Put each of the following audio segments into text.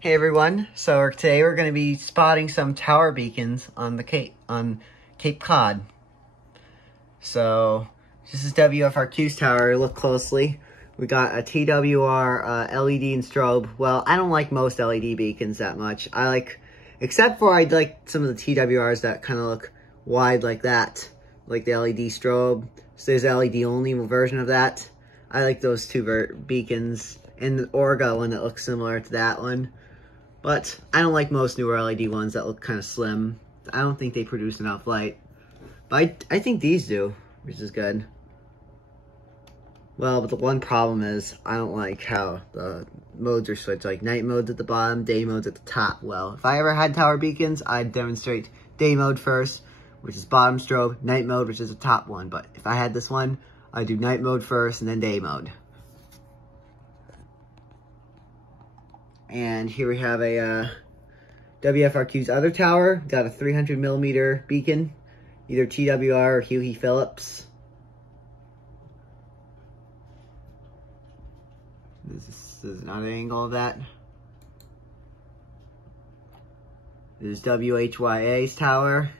Hey everyone, so today we're going to be spotting some tower beacons on Cape Cod. So this is WFRQ's tower. Look closely. We got a TWR LED and strobe. Well, I don't like most LED beacons that much. Except for I like some of the TWRs that kind of look wide like that, like the LED strobe. So there's an LED only version of that. I like those two beacons, and the Orga one that looks similar to that one. But I don't like most newer LED ones that look kind of slim. I don't think they produce enough light. But I think these do, which is good. Well, but the one problem is I don't like how the modes are switched. Like night mode's at the bottom, day mode's at the top. Well, if I ever had tower beacons, I'd demonstrate day mode first, which is bottom strobe, night mode, which is the top one. But if I had this one, I'd do night mode first and then day mode. And here we have a WFRQ's other tower. Got a 300mm beacon, either TWR or Huey Phillips. This is another angle of that. This is WHYA's tower.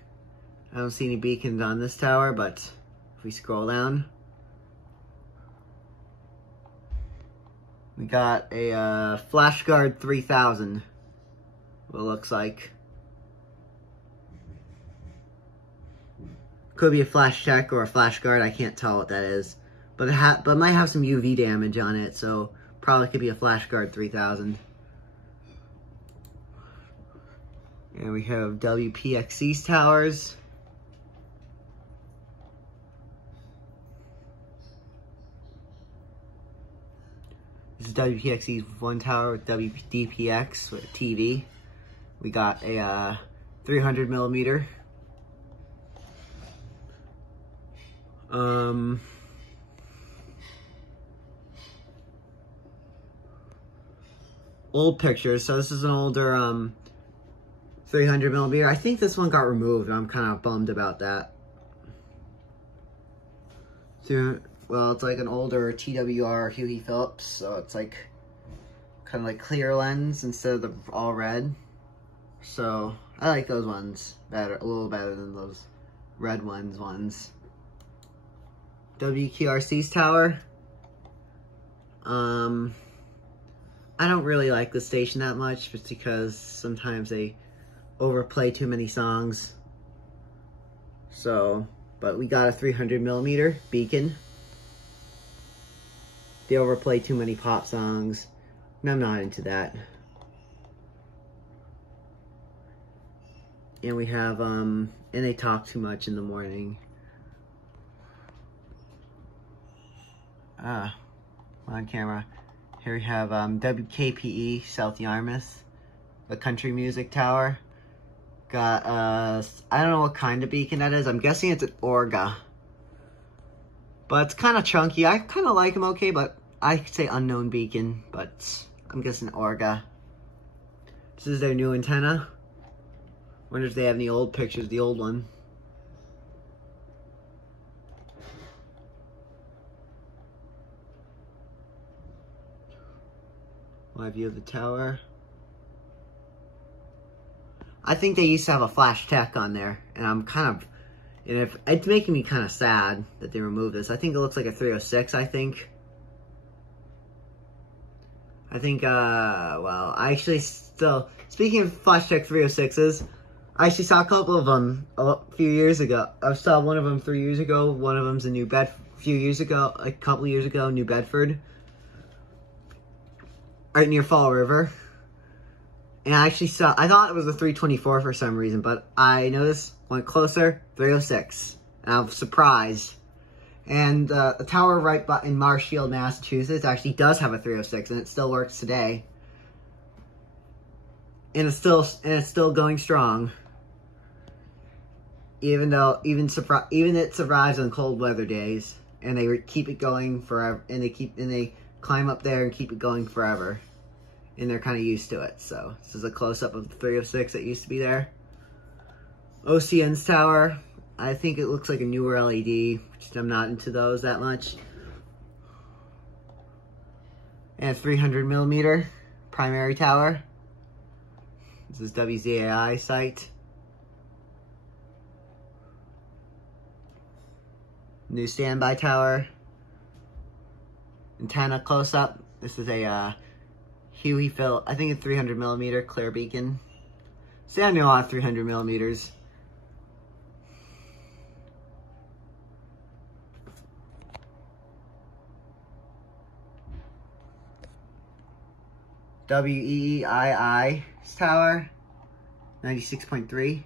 I don't see any beacons on this tower, but if we scroll down, we got a FlashGuard 3000, what it looks like. Could be a flash check or a FlashGuard, I can't tell what that is. But it might have some UV damage on it, so probably could be a FlashGuard 3000. And we have WPXC's towers. This is WPXC's one tower with WDPX with a TV. We got a 300mm. Old pictures. So this is an older 300mm. I think this one got removed. I'm kind of bummed about that. Well, it's like an older TWR Huey Phillips, so it's like kind of like clear lens instead of the all red. So I like those ones better, a little better than those red ones. WQRC's tower. I don't really like the station that much, just because sometimes they overplay too many songs. So, but we got a 300mm beacon. They overplay too many pop songs, and I'm not into that. And we have, and they talk too much in the morning. On camera. Here we have WKPE South Yarmouth, the country music tower. Got, I don't know what kind of beacon that is. I'm guessing it's an Orga. But it's kind of chunky. I kind of like them okay, but I could say unknown beacon, but I'm guessing Orga. This is their new antenna. Wonder if they have any old pictures of the old one. My view of the tower. I think they used to have a flash tech on there, and I'm kind of, it's making me kind of sad that they removed this. I think it looks like a 306, I think. Well, I actually speaking of flash tech 306s, I actually saw a couple of them a few years ago. I saw one of them 3 years ago. One of them's in New Bedford, a couple years ago, New Bedford. Right near Fall River. And I thought it was a 324 for some reason, but I noticed, went closer, 306. And I was surprised. And the tower right in Marshfield, Massachusetts actually does have a 306, and it still works today. And it's still going strong. Even it survives on cold weather days, and they keep it going forever, and they climb up there and keep it going forever. And they're kind of used to it. So this is a close-up of the 306 that used to be there. OCN's tower. I think it looks like a newer LED, which I'm not into those that much. And 300mm primary tower. This is WZAI site. New standby tower. Antenna close up. This is a Huey Phil, I think a 300 millimeter clear beacon. Standing on 300 millimeters. WEEII tower, 96.3.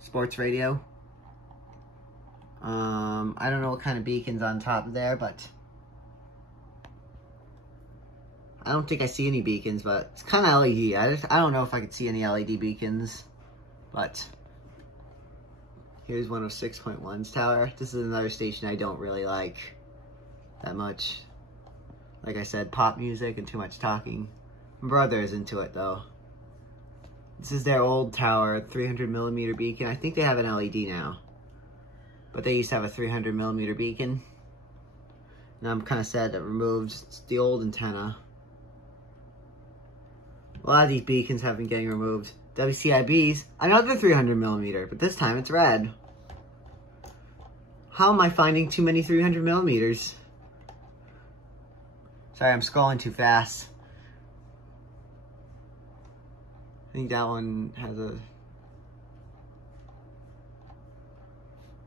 Sports radio. I don't know what kind of beacon's on top of there, but I don't think I see any beacons, but it's kind of LED. I don't know if I could see any LED beacons, but here's 106.1's tower. This is another station I don't really like that much. Like I said, pop music and too much talking. My brother is into it though. This is their old tower, 300 millimeter beacon. I think they have an LED now, but they used to have a 300 millimeter beacon. And I'm kind of sad that removed the old antenna. A lot of these beacons have been getting removed. WCIB's, another 300 millimeter, but this time it's red. How am I finding too many 300 millimeters? Sorry, I'm scrolling too fast. I think that one has a...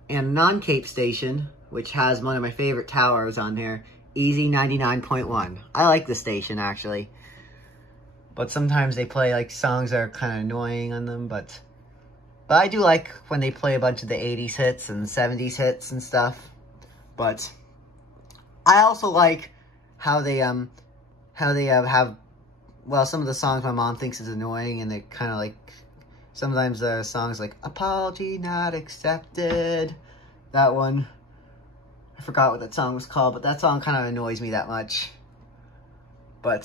And non-Cape station, which has one of my favorite towers on there, Easy 99.1. I like the station, actually. But sometimes they play, like, songs that are kind of annoying on them, but I do like when they play a bunch of the 80s hits and 70s hits and stuff. But I also like how they have, well, some of the songs my mom thinks is annoying, and they kind of like, sometimes there are songs like, Apology Not Accepted. That one. I forgot what that song was called, but that song kind of annoys me that much. But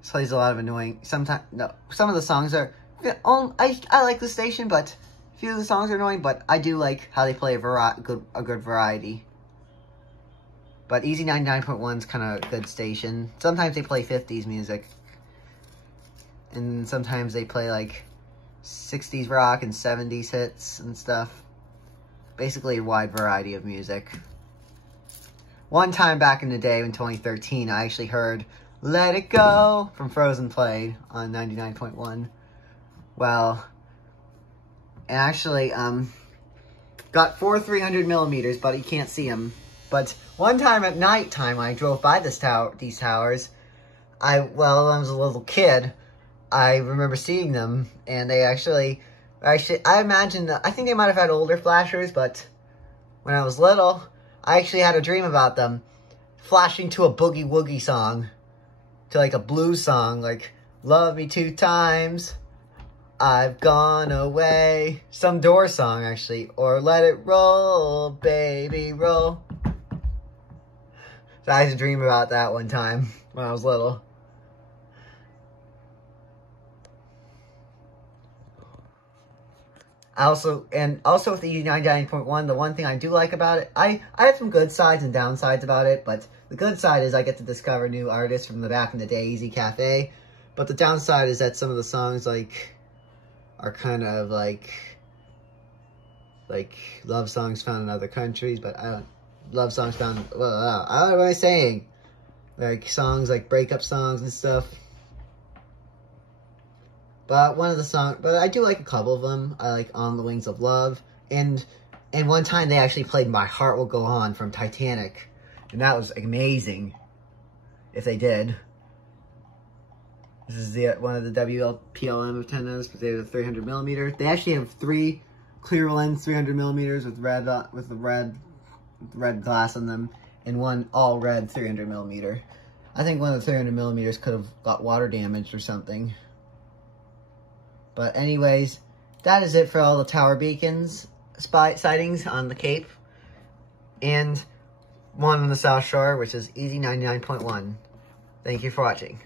this plays a lot of annoying, sometimes, no, some of the songs are, I like the station, but a few of the songs are annoying, but I do like how they play a good variety. But Easy 99.1 is kind of a good station. Sometimes they play 50s music. And sometimes they play like 60s rock and 70s hits and stuff. Basically a wide variety of music. One time back in the day in 2013, I actually heard Let It Go from Frozen played on 99.1. Well, and actually got 4 300 millimeters, but you can't see them. But one time at night time, when I drove by these towers, when I was a little kid, I remember seeing them, and they actually, I imagine, I think they might have had older flashers, but when I was little, I actually had a dream about them flashing to a boogie woogie song, to like a blues song, like, Love Me 2 Times, I've Gone Away, some Doors song, actually, or Let It Roll, Baby, Roll. So I had to dream about that one time when I was little. Also with the 99.1, the one thing I do like about it, I have some good sides and downsides about it, but the good side is I get to discover new artists from the back in the day, Easy Cafe. But the downside is that some of the songs, like, are kind of like love songs found in other countries, but I don't, love songs found, I don't know what I'm saying. Like, songs, like breakup songs and stuff. But but I do like a couple of them. I like On the Wings of Love. And one time they actually played My Heart Will Go On from Titanic. And that was amazing. If they did. This is one of the WPLM antennas, but they're the 300 millimeter. They actually have 3 clear lens 300 millimeters with red glass on them, and one all red 300 millimeter. I think one of the 300 millimeters could have got water damaged or something. But anyways, that is it for all the tower beacons sightings on the Cape, and one on the South Shore, which is Easy 99.1. Thank you for watching.